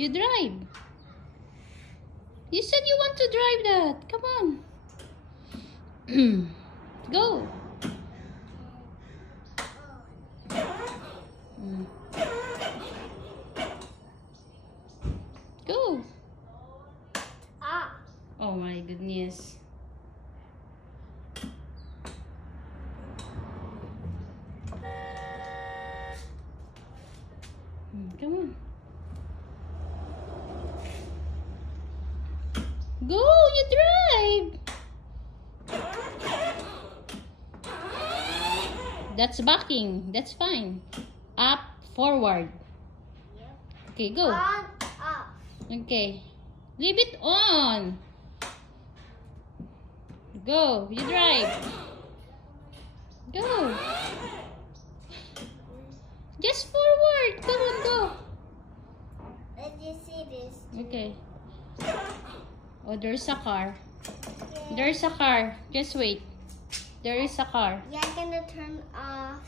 You drive. You said you want to drive that. Come on. Go. Go. Oh my goodness. Come on. Go, you drive. That's backing. That's fine. Up, forward. Okay, go. On, off. Okay. Leave it on. Go, you drive. Go. Just forward. Come on, go. Let you see this. Okay. Oh, there's a car. There's a car. Just wait. There is a car. Yeah, I'm gonna turn off.